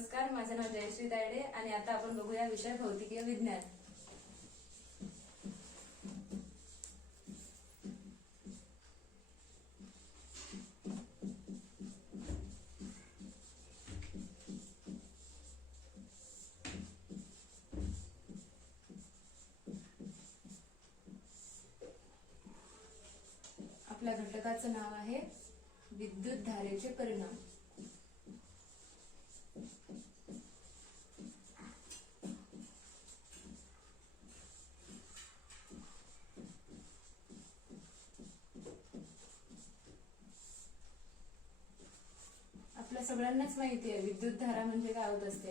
नमस्कार, माझं नाव जयश्री तायडे आणि आता आपण बघूया विषय भौतिकीय विज्ञान. आपल्या घटकाचं नाव आहे विद्युत धारेचे परिणाम. आपल्या सगळ्यांनाच माहिती आहे विद्युत धारा म्हणजे काय होत असते.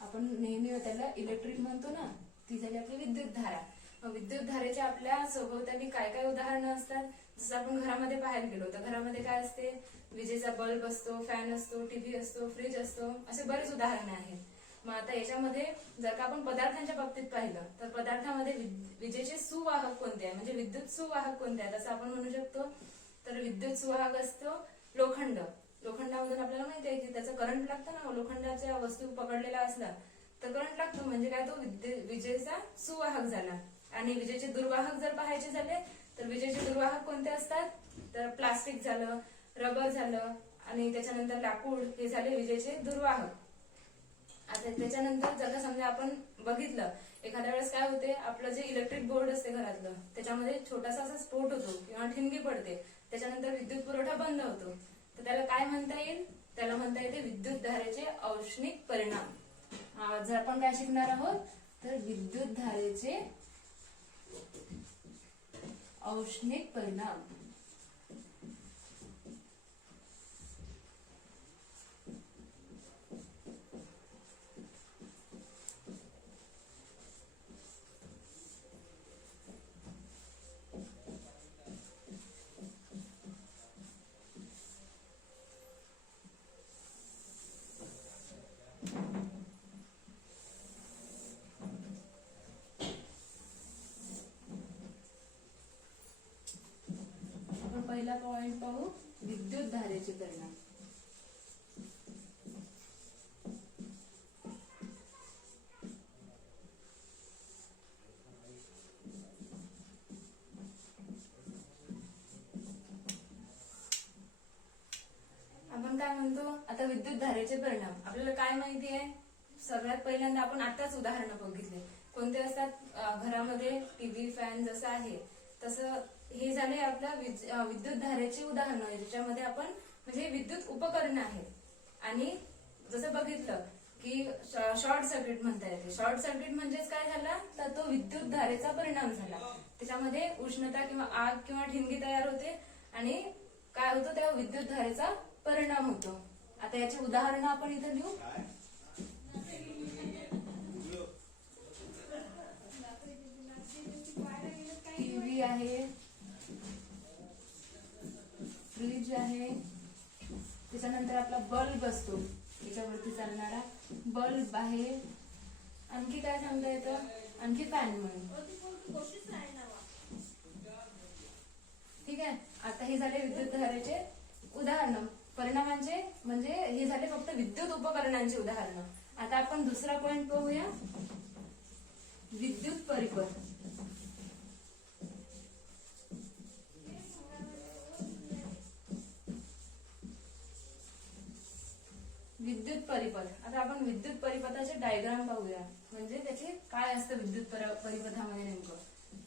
आपण नेहमी त्याला इलेक्ट्रिक म्हणतो ना, ती झाली आपली विद्युत धारा. विद्युत धारेच्या आपल्या सभोवताली काय काय उदाहरणं असतात. जसं आपण घरामध्ये बाहेर गेलो तर घरामध्ये काय असते, विजेचा बल्ब असतो, फॅन असतो, टीव्ही असतो, फ्रीज असतो, असे बरेच उदाहरणं आहेत. मग आता याच्यामध्ये जर का आपण पदार्थांच्या बाबतीत पाहिलं तर पदार्थामध्ये विजेचे सुवाहक कोणते आहे, म्हणजे विद्युत सुवाहक कोणते आहेत असं आपण म्हणू शकतो. तर विद्युत सुवाहक असतो लोखंड. लोखंडामधून आपल्याला माहिती आहे की त्याचा करंट लागतो ना, लोखंडाच्या वस्तू पकडलेला असला तर करंट लागतो, म्हणजे काय, तो विजेचा सुवाहक झाला. आणि विजेचे दुर्वाहक जर पाहायचे झाले तर विजेचे दुर्वाहक कोणते असतात, तर प्लास्टिक झालं, रबर झालं आणि त्याच्यानंतर लाकूड, हे झाले विजेचे दुर्वाहक. आता त्याच्यानंतर जर का समजा आपण बघितलं एखाद्या वेळेस काय होते, आपलं जे इलेक्ट्रिक बोर्ड असते घरातलं त्याच्यामध्ये छोटासा असा स्फोट होतो किंवा ठिणगी पडते, त्याच्यानंतर विद्युत पुरवठा बंद होतो. तर त्याला काय म्हणता येईल, त्याला म्हणता येते विद्युत धारेचे औष्णिक परिणाम. जर आपण काय शिकणार आहोत तर विद्युत धारेचे औष्णिक परिणाम. पहिला पॉइंट पाहू, विद्युत धारेचे परिणाम. आपण काय म्हणतो आता विद्युत धारेचे परिणाम आपल्याला काय माहिती आहे. सगळ्यात पहिल्यांदा आपण आताच उदाहरणं बघितले, कोणते असतात, घरामध्ये टीव्ही, फॅन जसं आहे तसं हे झाले आपल्या विद्युत धारेची उदाहरणं, ज्याच्यामध्ये आपण म्हणजे विद्युत उपकरणं आहेत. आणि जसं बघितलं की शॉर्ट सर्किट म्हणता येते. शॉर्ट सर्किट म्हणजेच काय झाला, तर तो विद्युत धारेचा परिणाम झाला. त्याच्यामध्ये उष्णता किंवा आग किंवा ठिणगी तयार होते आणि काय होतं, त्या विद्युत धारेचा परिणाम होतो. आता याची उदाहरणं आपण इथे लिहू. टीव्ही आहे, फ्रीज आहे, त्याच्यानंतर आपला बल्ब असतो, याच्यावरती चालणारा बल्ब आहे. आणखी काय सांगता येतं, आणखी फॅन म्हणून. ठीक आहे. आता हे झाले विद्युत धारेचे उदाहरण, परिणामांचे, म्हणजे हे झाले फक्त विद्युत उपकरणांची उदाहरणं. आता आपण दुसरा पॉइंट पाहूया, विद्युत परिपथ. विद्युत परिपथ. आता आपण विद्युत परिपथाचे डायग्राम पाहूया, म्हणजे त्याचे काय असतं विद्युत परिपथामध्ये नेमकं.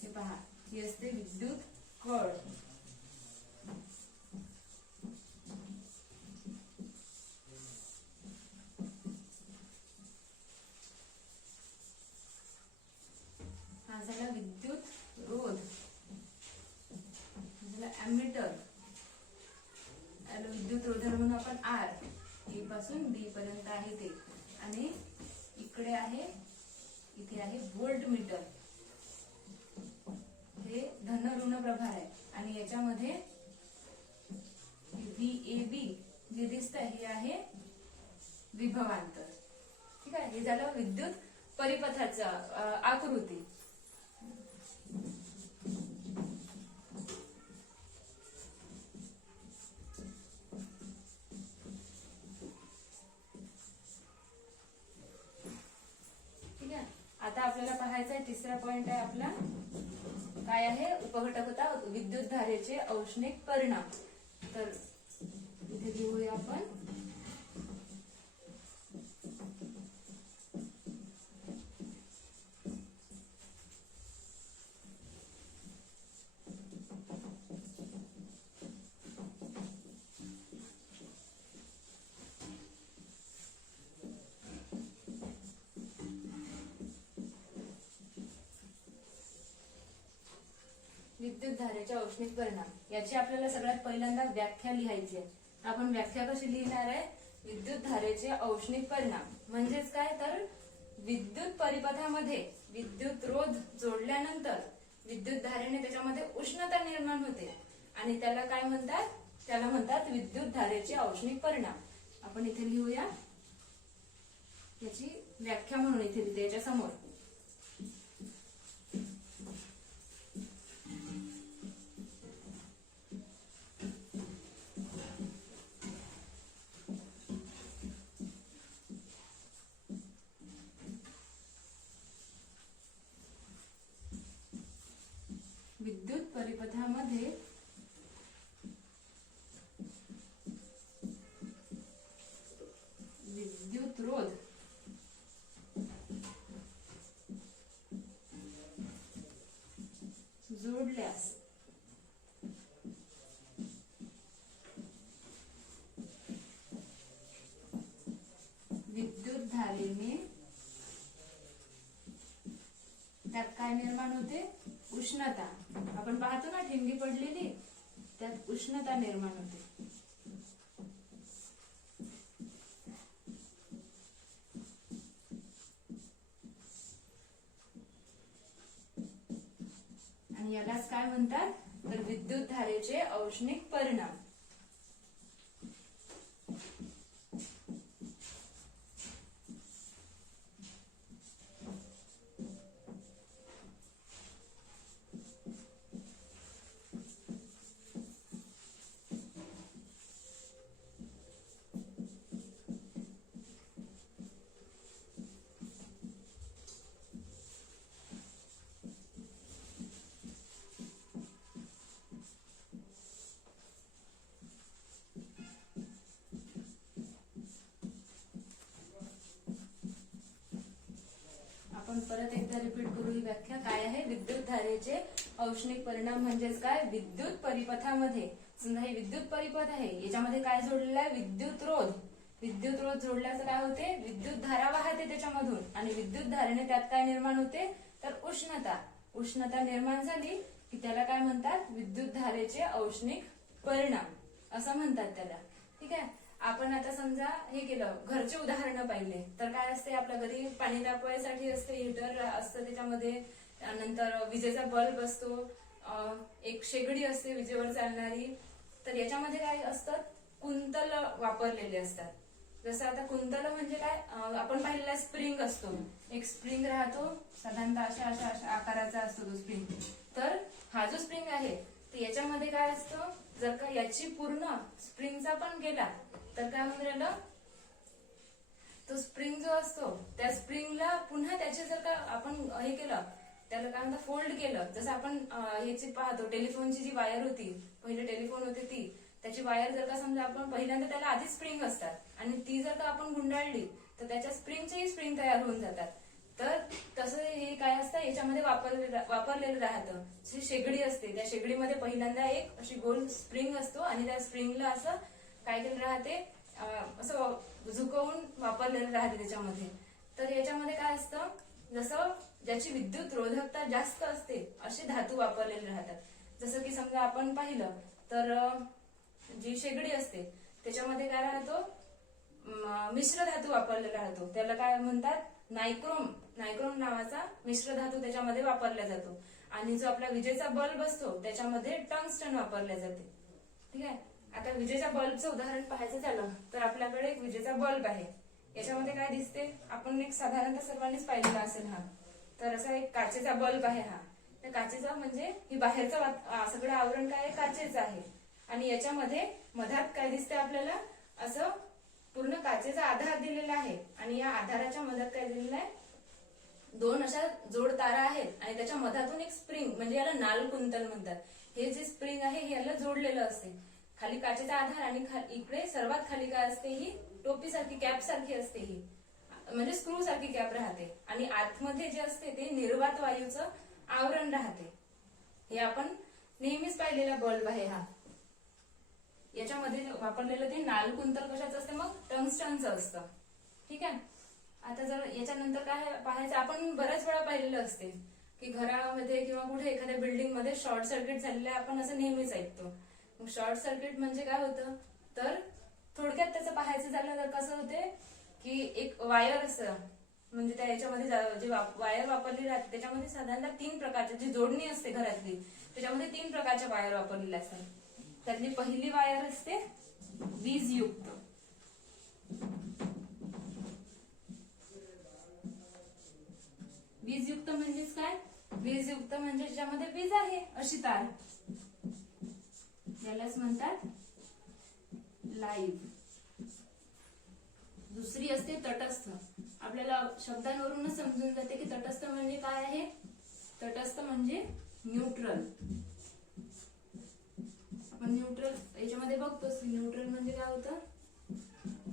हे पहा, ही असते विद्युत कळ. हा झाला विद्युत रोध, झाला अॅमीटर. विद्युत रोधन म्हणून आपण आर, ए पासून बी पर्यंत आहे ते. आणि इकडे आहे, इथे आहे व्होल्ट मीटर. हे धन ऋण प्रभार आहे आणि याच्यामध्ये VAB जे दिसत आहे हे आहे विभवांतर. ठीक आहे. हे झालं विद्युत परिपथाचा आकृती. आपल्याला पाहायचा आहे तिसरा पॉइंट आहे आपला काय आहे, उपघटक होता विद्युत धारेचे औष्णिक परिणाम. तर इथे लिहूया आपण विद्युत धारेचे औष्णिक परिणाम. याची आपल्याला सगळ्यात पहिल्यांदा व्याख्या लिहायची आहे. आपण व्याख्या कशी लिहिणार आहे, विद्युत धारेचे औष्णिक परिणाम म्हणजेच काय, तर विद्युत परिपथामध्ये विद्युत रोध जोडल्यानंतर विद्युत धारेने त्याच्यामध्ये उष्णता निर्माण होते आणि त्याला काय म्हणतात, त्याला म्हणतात विद्युत धारेचे औष्णिक परिणाम. आपण इथे लिहूया याची व्याख्या म्हणून इथे लिहिते याच्या समोर. विद्युत परिपथामध्ये विद्युत रोध जोडल्यास विद्युत धारेने त्यात काय निर्माण होते, उष्णता. आपण पाहतो ना ठिणगी पडलेली, त्यात उष्णता निर्माण होते. आणि यालाच काय म्हणतात, तर विद्युत धारेचे औष्णिक परिणाम. आपण परत एकदा रिपीट करू ही व्याख्या काय आहे, विद्युत धारेचे औष्णिक परिणाम म्हणजेच काय, विद्युत परिपथामध्ये समजा हे विद्युत परिपथ आहे, याच्यामध्ये काय जोडलेलं आहे, विद्युत रोध. विद्युत रोध जोडल्याचं काय होते, विद्युत धारा वाहते त्याच्यामधून आणि विद्युत धारेने त्यात काय निर्माण होते, तर उष्णता. उष्णता निर्माण झाली की त्याला काय म्हणतात, विद्युत धारेचे औष्णिक परिणाम असं म्हणतात त्याला. ठीक आहे. आपण आता समजा हे केलं, घरचे उदाहरण पाहिले तर काय असते, आपल्या घरी पाणी तापवायसाठी असते, हीटर असतं त्याच्यामध्ये, नंतर विजेचा बल्ब असतो, एक शेगडी असते विजेवर चालणारी. तर याच्यामध्ये काय असतात, कुंतल वापरलेले असतात. जसं आता कुंतल म्हणजे काय, आपण पाहिलेला स्प्रिंग असतो, एक स्प्रिंग राहतो साधारणतः अशा अशा अशा आकाराचा असतो तो स्प्रिंग. तर हा जो स्प्रिंग आहे तर याच्यामध्ये काय असतं, जर का याची पूर्ण स्प्रिंगचा पण गेला तर काय होऊन राहिलं, तो स्प्रिंग जो असतो त्या स्प्रिंगला पुन्हा त्याचे जर का आपण हे केलं, त्याला काय म्हणतात, फोल्ड केलं. जसं आपण ह्याची पाहतो, टेलिफोनची जी वायर होती, पहिले टेलिफोन होते ती, त्याची वायर जर का समजा आपण पहिल्यांदा त्याला आधी स्प्रिंग असतात आणि ती जर का आपण गुंडाळली तर त्याच्या स्प्रिंगचेही स्प्रिंग तयार होऊन जातात. तर तसं हे काय असतं, याच्यामध्ये वापरलेलं राहतं. जी शेगडी असते त्या शेगडीमध्ये पहिल्यांदा एक अशी गोल स्प्रिंग असतो आणि त्या स्प्रिंगला असं काय केलं राहते, असं झुकवून वापरलेलं राहते त्याच्यामध्ये. तर याच्यामध्ये काय असतं, जसं ज्याची विद्युत रोधकता जास्त असते असे धातू वापरलेले राहतात. जसं की समजा आपण पाहिलं तर जी शेगडी असते त्याच्यामध्ये काय राहतो, मिश्र धातू वापरलेला राहतो. त्याला काय म्हणतात, नायक्रोम. नायक्रोम नावाचा मिश्र धातू त्याच्यामध्ये वापरला जातो. आणि जो आपला विजेचा बल्ब असतो त्याच्यामध्ये टंगस्टन वापरले जाते. ठीक आहे. आता विजेच्या बल्बचं उदाहरण पाहायचं झालं तर आपल्याकडे एक विजेचा बल्ब आहे. याच्यामध्ये काय दिसते, आपण एक साधारणतः सर्वांनीच पाहिलेला असेल हा. तर असा एक काचेचा बल्ब आहे हा. तर काचेचा म्हणजे ही बाहेरचं सगळं आवरण काय आहे, काचेचं आहे. आणि याच्यामध्ये मधात काय दिसते आपल्याला, असं पूर्ण काचेचा आधार दिलेला आहे आणि या आधाराच्या मधात काय दिलेलं आहे, दोन अशा जोड तारा आहेत आणि त्याच्या मधातून एक स्प्रिंग म्हणजे याला नाल कुंतल म्हणतात. हे जे स्प्रिंग आहे हे याला जोडलेलं असते. खाली काचेचा आधार आणि इकडे सर्वात खाली काय असते, ही टोपीसारखी कॅप सारखी असते, ही म्हणजे स्क्रू सारखी कॅप राहते आणि आतमध्ये जे असते ते निर्वात वायूचं आवरण राहते. हे आपण नेहमीच पाहिलेला बल्ब आहे हा. याच्यामध्ये वापरलेलं ते नाल कुंतल कशाचं असतं, मग टंगस्टनचं असतं. ठीक आहे. आता जर याच्यानंतर काय पाहायचं, आपण बऱ्याच वेळा पाहिलेलं असते की घरामध्ये किंवा कुठे एखाद्या बिल्डिंग मध्ये शॉर्ट सर्किट झालेलं आपण असं नेहमीच ऐकतो. मग शॉर्ट सर्किट म्हणजे काय होतं, तर थोडक्यात त्याचं पाहायचं झालं तर कसं होते की एक वायर असतं, म्हणजे त्या याच्यामध्ये जे वायर वापरली राहते त्याच्यामध्ये साधारणतः 3 प्रकारची जी जोडणी असते घरातली, त्याच्यामध्ये 3 प्रकारच्या वायर वापरलेल्या असतात. त्यातली पहिली वायर असते वीजयुक्त. वीजयुक्त म्हणजेच काय, वीजयुक्त म्हणजे ज्यामध्ये वीज आहे अशी तार, यालाच म्हणतात लाईव्ह. दुसरी असते तटस्थ. आपल्याला शब्दांवरूनच समजून जाते की तटस्थ म्हणजे काय आहे. तटस्थ म्हणजे न्यूट्रल. आपण न्यूट्रल याच्यामध्ये बघतोच, न्यूट्रल म्हणजे काय होतं,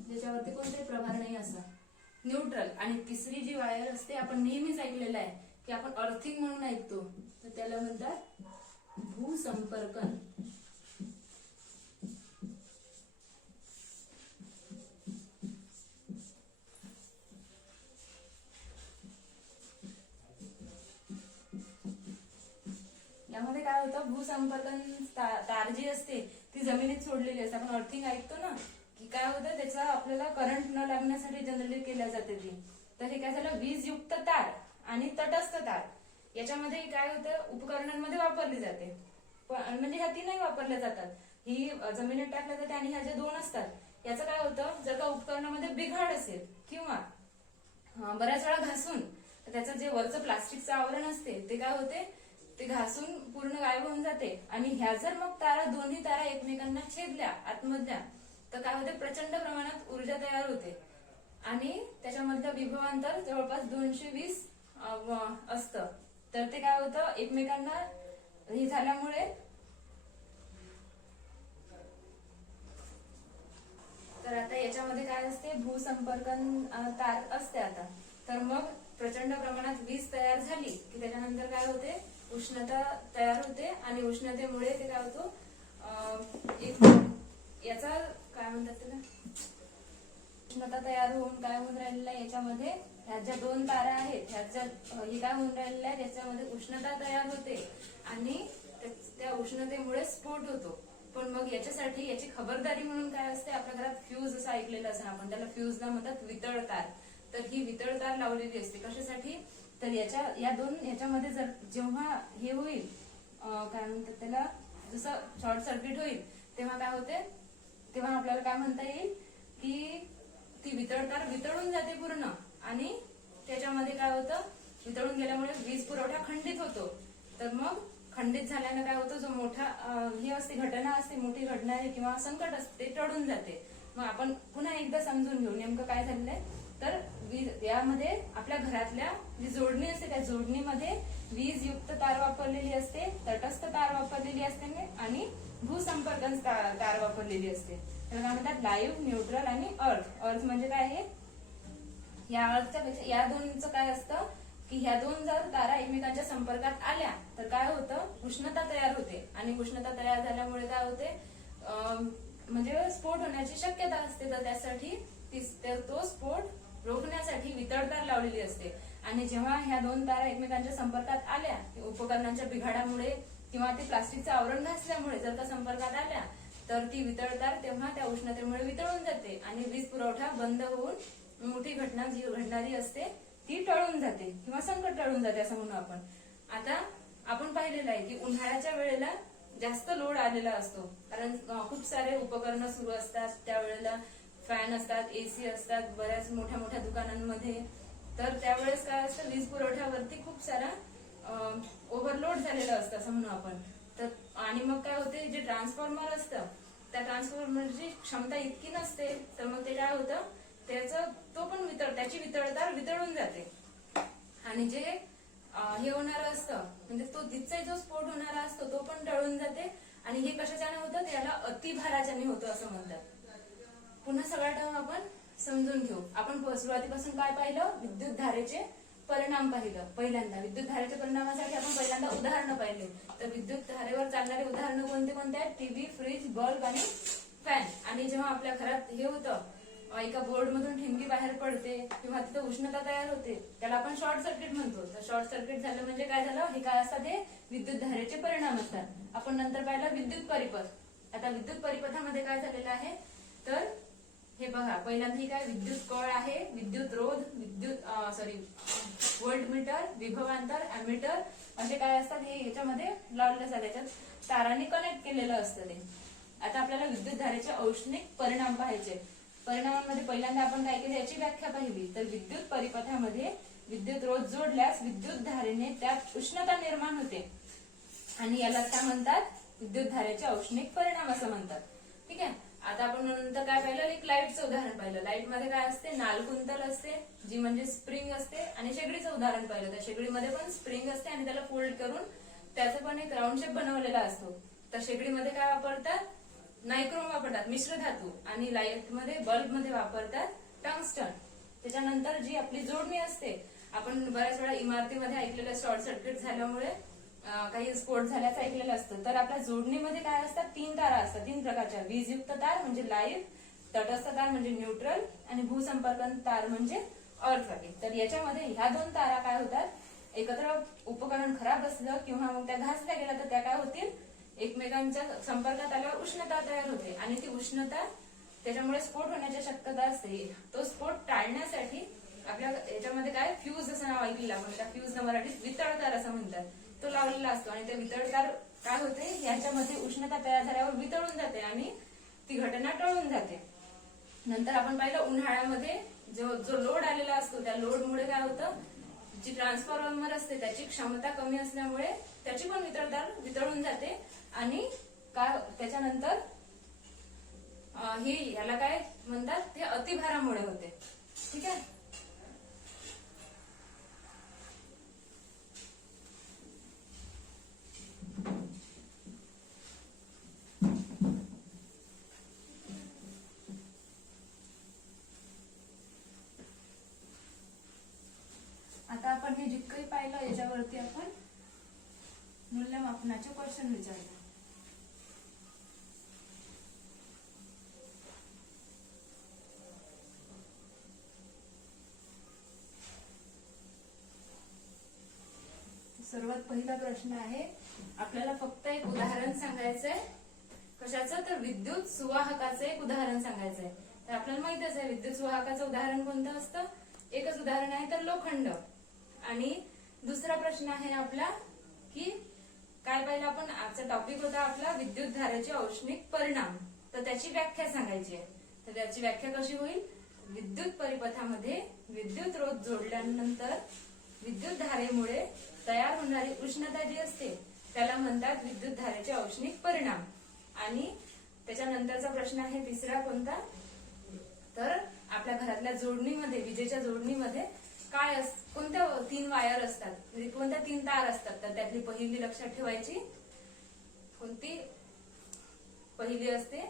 ज्याच्यावरती कोणताही प्रभार नाही असा न्यूट्रल. आणि तिसरी जी वायर असते आपण नेहमीच ऐकलेलं आहे की आपण अर्थिंग म्हणून ऐकतो, तर त्याला म्हणतात भूसंपर्कन. यामध्ये काय होतं, भूसंपर्कन तार जी असते ती जमिनीत सोडलेली असते. आपण अर्थिंग ऐकतो ना, की काय होतं त्याचा आपल्याला करंट न लागण्यासाठी जनरेट केल्या जाते ती. तर हे काय झालं, वीजयुक्त तार आणि तटस्थ तार. याच्यामध्ये काय होतं, उपकरणांमध्ये वापरली जाते, म्हणजे ह्या तीनही वापरल्या जातात. ही जमिनीत टाकल्या जाते आणि ह्या ज्या 2 असतात याचं काय होतं, जर का उपकरणामध्ये बिघाड असेल किंवा बऱ्याच वेळा घासून त्याचं जे वरचं प्लास्टिकचं आवरण असते ते काय होते, ते घासून पूर्ण गायब होऊन जाते. आणि ह्या जर मग तारा, दोन्ही तारा एकमेकांना छेदल्या आतमधल्या, तर काय होते, प्रचंड प्रमाणात ऊर्जा तयार होते आणि त्याच्यामधलं विभवांतर जवळपास 220 असतं. तर ते काय होतं, एकमेकांना हे झाल्यामुळे, तर आता याच्यामध्ये काय असते, भूसंपर्कन तार असते. आता तर मग प्रचंड प्रमाणात वीज तयार झाली की त्याच्यानंतर काय होते, उष्णता तयार होते आणि उष्णतेमुळे ते काय होतो, याचा काय म्हणतात त्याला, उष्णता तयार होऊन काय होऊन राहिलेलं आहे, याच्यामध्ये ह्या ज्या 2 तारा आहेत ह्याच्या हे काय होऊन राहिलेलं आहे, त्याच्यामध्ये उष्णता तयार होते आणि त्या उष्णतेमुळे स्फोट होतो. पण मग याच्यासाठी याची खबरदारी म्हणून काय असते, आपल्या घरात फ्यूज असं ऐकलेलं असं, आपण त्याला फ्यूजला म्हणतात वितळ तार. तर ही वितळ तार लावलेली असते कशासाठी, तर या 2 याच्यामध्ये जर जेव्हा हे होईल, काय म्हणतात त्याला, जसं शॉर्ट सर्किट होईल तेव्हा काय होते, तेव्हा आपल्याला काय म्हणता येईल की ती वितळ तार वितळून जाते पूर्ण आणि त्याच्यामध्ये काय होतं, वितळून गेल्यामुळे वीज पुरवठा खंडित होतो. तर मग खंडित झाल्यानं काय होतं, जो मोठा हे असते, घटना असते, मोठी घटना आहे किंवा संकट असते ते टळून जाते. मग आपण पुन्हा एकदा समजून घेऊ नेमकं काय झालेलं आहे. तर यामध्ये आपल्या घरातल्या जी जोडणी असते त्या जोडणीमध्ये वीजयुक्त तार वापरलेली असते, तटस्थ तार वापरलेली असते आणि भूसंपर्कन तार वापरलेली असते. त्याला काय म्हणतात, लाईव्ह, न्यूट्रल आणि अर्थ. अर्थ म्हणजे काय आहे, या अर्थच्या पेक्षा या 2चं काय असतं की ह्या 2 जर तारा एकमेकांच्या संपर्कात आल्या तर काय होतं, उष्णता तयार होते आणि उष्णता तयार झाल्यामुळे काय होते, म्हणजे स्फोट होण्याची शक्यता असते. तर त्यासाठी तो स्फोट रोखण्यासाठी वितळ तार लावलेली असते. आणि जेव्हा ह्या 2 तारा एकमेकांच्या संपर्कात आल्या, उपकरणांच्या बिघाडामुळे किंवा ते प्लास्टिकचं आवरण घासल्यामुळे जर का संपर्कात आल्या, तर ती वितळ तार तेव्हा त्या उष्णतेमुळे वितळून जाते आणि वीज पुरवठा बंद होऊन मोठी घटना जी घडणारी असते ती टळून जाते किंवा संकट टळून जाते असं म्हणू आपण. आता आपण पाहिलेलं आहे की उन्हाळ्याच्या वेळेला जास्त लोड आलेला असतो, कारण खूप सारे उपकरणं सुरू असतात, त्यावेळेला फॅन असतात, एसी असतात बऱ्याच मोठ्या मोठ्या दुकानांमध्ये. तर त्यावेळेस काय असतं, वीज पुरवठ्यावरती खूप सारा ओव्हरलोड झालेलं असतं असं म्हणू आपण. तर आणि मग काय होते, जे ट्रान्सफॉर्मर असतं त्या ट्रान्सफॉर्मरची क्षमता इतकी नसते, तर मग ते काय होतं, त्याची वितळतार वितळून जाते आणि जे हे होणार असतं म्हणजे तो तिथचा जो स्फोट होणारा असतो तो पण टळून जाते. आणि हे कशाच्याने होतं, त्याला अतिभाराच्याने होतं असं म्हणतात. पुन्हा सगळा टर्म आपण समजून घेऊ. आपण सुरुवातीपासून काय पाहिलं, विद्युत धारेचे परिणाम पाहिलं. पहिल्यांदा विद्युत धारेच्या परिणामासाठी आपण पहिल्यांदा उदाहरणं पाहिले. तर विद्युत धारेवर चालणारे उदाहरणं कोणते कोणते आहेत, टीव्ही, फ्रीज, बल्ब आणि फॅन. आणि जेव्हा आपल्या घरात हे होतं, एका बोर्ड मधून ठिणगी बाहेर पडते किंवा तिथे उष्णता तयार होते, त्याला आपण शॉर्ट सर्किट म्हणतो. तर शॉर्ट सर्किट झालं म्हणजे काय झालं, हे काय असतात, हे विद्युत धारेचे परिणाम असतात. आपण नंतर पाहिलं विद्युत परिपथ. आता विद्युत परिपथामध्ये काय झालेलं आहे, तर हे बघा, पहिल्यांदा ही काय विद्युत कळ आहे, विद्युत रोध, व्होल्टमीटर, विभवांतर, अॅमीटर असे काय असतात, हे याच्यामध्ये लावलेलं असतात, त्याच्यात तारांनी कनेक्ट केलेलं असतं ते. आता आपल्याला विद्युत धारेचे औष्णिक परिणाम पाहायचे. परिणामांमध्ये पहिल्यांदा आपण काय केलं, याची व्याख्या पाहिली. तर विद्युत परिपथामध्ये विद्युत रोध जोडल्यास विद्युत धारेने त्यात उष्णता निर्माण होते आणि याला काय म्हणतात, विद्युत धारेचे औष्णिक परिणाम असं म्हणतात. ठीक आहे. आता आपण नंतर काय पाहिलं, एक लाईटचं उदाहरण पाहिलं. लाईट मध्ये काय असते, नालकुंतल असते जी म्हणजे स्प्रिंग असते. आणि शेगडीचं उदाहरण पाहिलं. त्या शेगडीमध्ये पण स्प्रिंग असते आणि त्याला फोल्ड करून त्याचं पण एक राऊंड शेप बनवलेला असतो. तर शेगडीमध्ये काय वापरतात, नायक्रोम वापरतात, मिश्र धातू. आणि लाईट मध्ये, बल्ब मध्ये वापरतात टंगस्टन. त्याच्यानंतर जी आपली जोडणी असते, आपण बऱ्याच वेळा इमारतीमध्ये ऐकलेलं शॉर्ट सर्किट झाल्यामुळे काही स्फोट झाल्याचं ऐकलेलं असतं. तर आपल्या जोडणीमध्ये काय असतात, 3 तारा असतात, 3 प्रकारच्या. वीजयुक्त तार म्हणजे लाईव्ह, तटस्थ तार म्हणजे न्यूट्रल आणि भूसंपर्क तार म्हणजे अर्थवाली. तर याच्यामध्ये ह्या 2 तारा काय होतात, एकत्र उपकरण खराब असलं किंवा मग त्या घासल्या गेल्या तर त्या काय होतील, एकमेकांच्या संपर्कात आल्यावर उष्णता तयार होते आणि ती उष्णता त्याच्यामुळे स्फोट होण्याची शक्यता असते. तो स्फोट टाळण्यासाठी आपल्या याच्यामध्ये काय, फ्यूज असं नाव ऐकलेलं आपण. त्या फ्यूजला मराठीत वितळतार असं म्हणतात, तो लावलेला असतो. आणि ते वितळतार काय होते, याच्यामध्ये उष्णता तयार झाल्यावर वितळून जाते आणि ती घटना टळून जाते. नंतर आपण पाहिलं उन्हाळ्यामध्ये जो लोड आलेला असतो, त्या लोडमुळे काय होतं, जी ट्रान्सफॉर्मर असते त्याची क्षमता कमी असल्यामुळे त्याची पण वितळतार वितळून जाते. आणि काय त्याच्यानंतर ही याला काय म्हणतात, ते अतिभारामुळे होते. ठीक आहे. आता आपण हे जितकंही पाहिलं याच्यावरती आपण मूल्यमापनाचे क्वेश्चन विचारले. सर्वात पहिला प्रश्न आहे, आपल्याला फक्त एक उदाहरण सांगायचंय. कशाचं, तर विद्युत सुवाहकाचं एक उदाहरण सांगायचंय. तर आपल्याला माहितच आहे विद्युत सुवाहकाचं उदाहरण कोणतं असतं, एकच उदाहरण आहे, तर लोखंड. आणि दुसरा प्रश्न आहे आपला की काय पाहिलं आपण, आजचा टॉपिक होता आपला विद्युत धारेचे औष्णिक परिणाम. तर त्याची व्याख्या सांगायची आहे. तर त्याची व्याख्या कशी होईल, विद्युत परिपथामध्ये विद्युत रोध जोडल्यानंतर विद्युत धारेमुळे तयार होणारी उष्णता जी असते त्याला म्हणतात विद्युत धारेचे औष्णिक परिणाम. आणि त्याच्यानंतरचा प्रश्न आहे तिसरा कोणता, तर आपल्या घरातल्या जोडणीमध्ये, विजेच्या जोडणीमध्ये काय कोणत्या 3 वायर असतात, म्हणजे कोणत्या 3 तार असतात. तर त्यातली पहिली लक्षात ठेवायची, कोणती, पहिली असते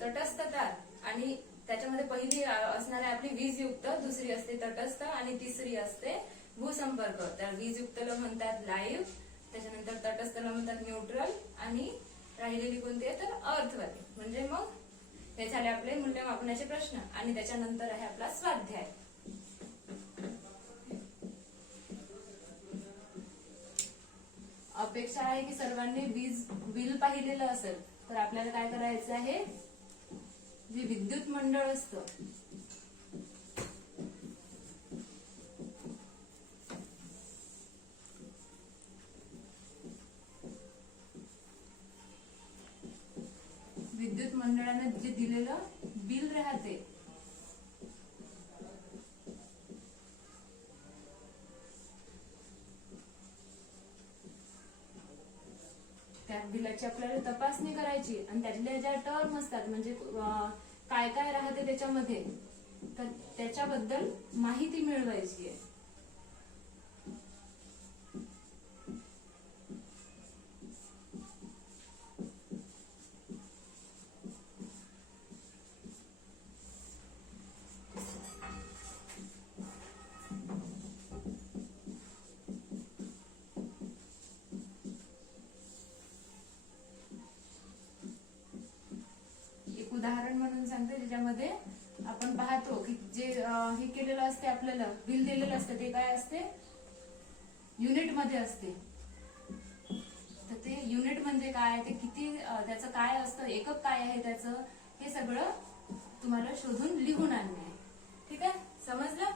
तटस्थ तार. आणि त्याच्यामध्ये पहिली असणारी आपली वीजयुक्त, दुसरी असते तटस्थ आणि तिसरी असते भूसंपर्क. तर वीजयुक्तला म्हणतात लाईव्ह, त्याच्यानंतर तटस्थला म्हणतात न्यूट्रल आणि राहिलेली कोणती आहे, तर अर्थवाली. म्हणजे मग हे झाले आपले मूल्यमापनाचे प्रश्न. आणि त्याच्यानंतर आहे आपला स्वाध्याय. अपेक्षा आहे की सर्वांनी वीज बिल पाहिलेलं असेल. तर आपल्याला काय करायचं आहे, जे विद्युत मंडळ असतं विद्युत मंडळाने जे दिलेलं बिल राहते त्या बिलाची आपल्याला तपासणी करायची आणि त्यातल्या ज्या टर्म असतात म्हणजे काय काय राहते त्याच्यामध्ये, तर त्याच्याबद्दल माहिती मिळवायची आहे. सांगते ज्याच्यामध्ये आपण पाहतो की जे हे केलेलं असते, आपल्याला बिल दिलेलं असते ते काय असते, युनिट मध्ये असते. तर ते युनिट म्हणजे काय, ते किती, त्याचं काय असतं, एकक काय आहे त्याचं, हे सगळं तुम्हाला शोधून लिहून आणणे आहे. ठीक आहे, समजलं?